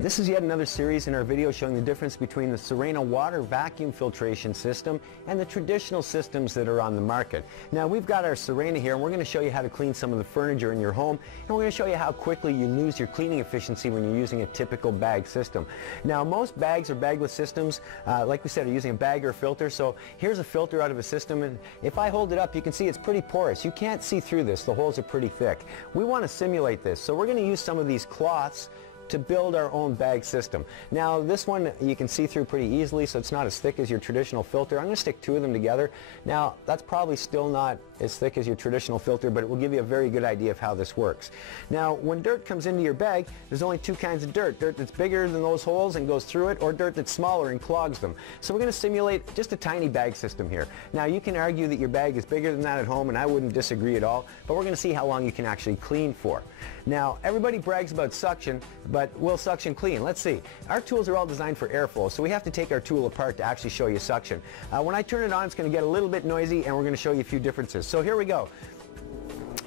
This is yet another series in our video showing the difference between the Sirena water vacuum filtration system and the traditional systems that are on the market. Now we've got our Sirena here and we're going to show you how to clean some of the furniture in your home, and we're going to show you how quickly you lose your cleaning efficiency when you're using a typical bag system. Now most bags or bagless systems, like we said, are using a bag or a filter. So here's a filter out of a system, and if I hold it up you can see it's pretty porous. You can't see through this. The holes are pretty thick. We want to simulate this, so we're going to use some of these cloths to build our own bag system. Now this one you can see through pretty easily, so it's not as thick as your traditional filter. I'm going to stick two of them together. Now that's probably still not as thick as your traditional filter, but it will give you a very good idea of how this works. Now when dirt comes into your bag, there's only two kinds of dirt. Dirt that's bigger than those holes and goes through it, or dirt that's smaller and clogs them. So we're going to simulate just a tiny bag system here. Now you can argue that your bag is bigger than that at home, and I wouldn't disagree at all, but we're going to see how long you can actually clean for. Now everybody brags about suction, but will suction clean? Let's see. Our tools are all designed for airflow, so we have to take our tool apart to actually show you suction. When I turn it on, it's going to get a little bit noisy, and we're going to show you a few differences. So here we go.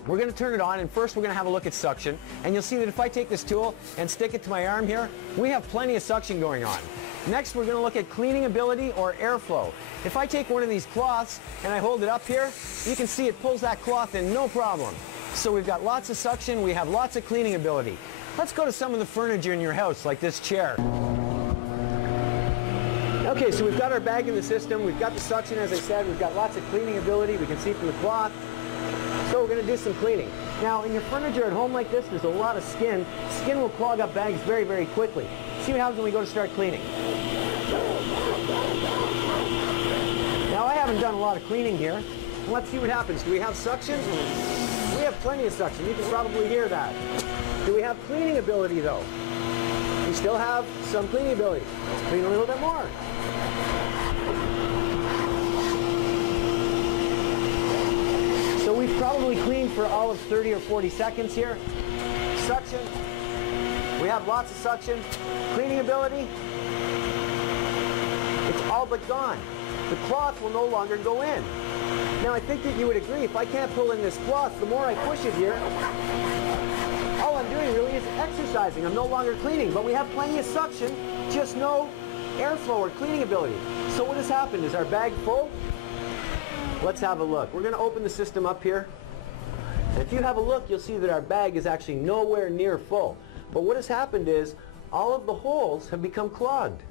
We're going to turn it on, and first we're going to have a look at suction, and you'll see that if I take this tool and stick it to my arm here, we have plenty of suction going on. Next we're going to look at cleaning ability or airflow. If I take one of these cloths and I hold it up here, you can see it pulls that cloth in no problem. So we've got lots of suction, we have lots of cleaning ability. Let's go to some of the furniture in your house, like this chair. Okay, so we've got our bag in the system, we've got the suction, as I said, we've got lots of cleaning ability, we can see from the cloth. So we're going to do some cleaning. Now in your furniture at home like this, there's a lot of skin. Skin will clog up bags very, very quickly. See what happens when we go to start cleaning. Now I haven't done a lot of cleaning here. Let's see what happens. Do we have suction? We have plenty of suction. You can probably hear that. Do we have cleaning ability though? We still have some cleaning ability. Let's clean a little bit more. So we've probably cleaned for all of 30 or 40 seconds here. Suction. We have lots of suction. Cleaning ability. It's all but gone. The cloth will no longer go in. Now I think that you would agree, if I can't pull in this cloth, the more I push it here, all I'm doing really is exercising. I'm no longer cleaning, but we have plenty of suction, just no airflow or cleaning ability. So what has happened? Is our bag full? Let's have a look. We're going to open the system up here. And if you have a look, you'll see that our bag is actually nowhere near full. But what has happened is all of the holes have become clogged.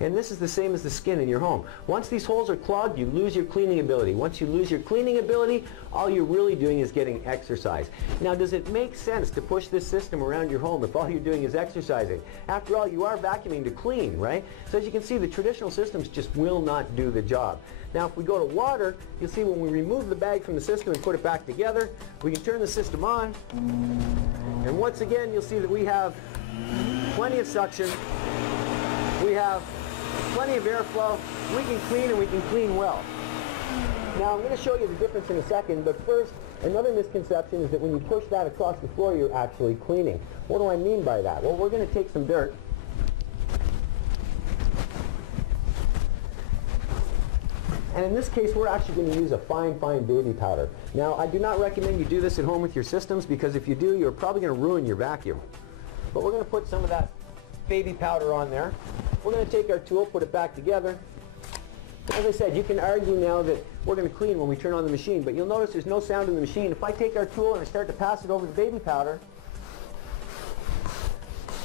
And this is the same as the skin in your home. Once these holes are clogged, you lose your cleaning ability. Once you lose your cleaning ability, all you're really doing is getting exercise. Now, does it make sense to push this system around your home if all you're doing is exercising? After all, you are vacuuming to clean, right? So as you can see, the traditional systems just will not do the job. Now, if we go to water, you'll see when we remove the bag from the system and put it back together, we can turn the system on. And once again, you'll see that we have plenty of suction. We have plenty of airflow. We can clean, and we can clean well. Now I'm going to show you the difference in a second, but first, another misconception is that when you push that across the floor, you're actually cleaning. What do I mean by that? Well, we're going to take some dirt. And in this case, we're actually going to use a fine baby powder. Now, I do not recommend you do this at home with your systems, because if you do, you're probably going to ruin your vacuum. But we're going to put some of that baby powder on there. We're going to take our tool, put it back together. As I said, you can argue now that we're going to clean when we turn on the machine, but you'll notice there's no sound in the machine. If I take our tool and I start to pass it over the baby powder,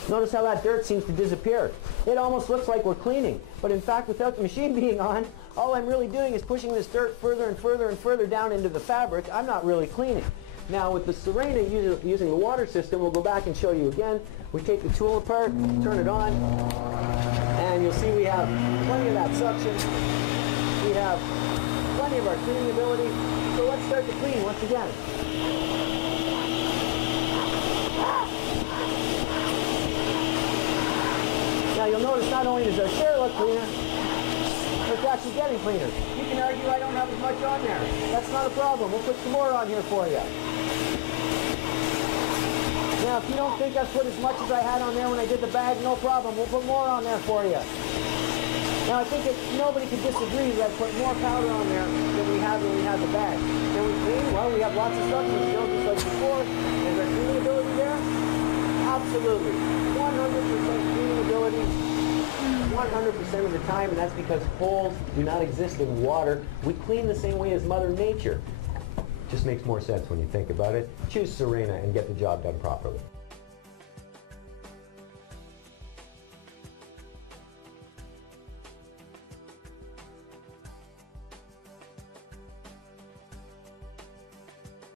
notice how that dirt seems to disappear. It almost looks like we're cleaning, but in fact, without the machine being on, all I'm really doing is pushing this dirt further and further and further down into the fabric. I'm not really cleaning. Now with the Sirena using the water system, we'll go back and show you again. We take the tool apart, turn it on, and you'll see we have plenty of that suction. We have plenty of our cleaning ability. So let's start to clean once again. Now you'll notice not only does our chair look cleaner, but it's actually getting cleaner. You can argue I don't have as much on there. That's not a problem. We'll put some more on here for you. Now, if you don't think I've put as much as I had on there when I did the bag, no problem. We'll put more on there for you. Now, I think nobody could disagree that I put more powder on there than we had when we had the bag. Can we clean? Well, we have lots of suction still, just like before. Is our cleaning ability there? Absolutely. 100% 100% of the time, and that's because holes do not exist in water. We clean the same way as Mother Nature. Just makes more sense when you think about it. Choose Sirena and get the job done properly.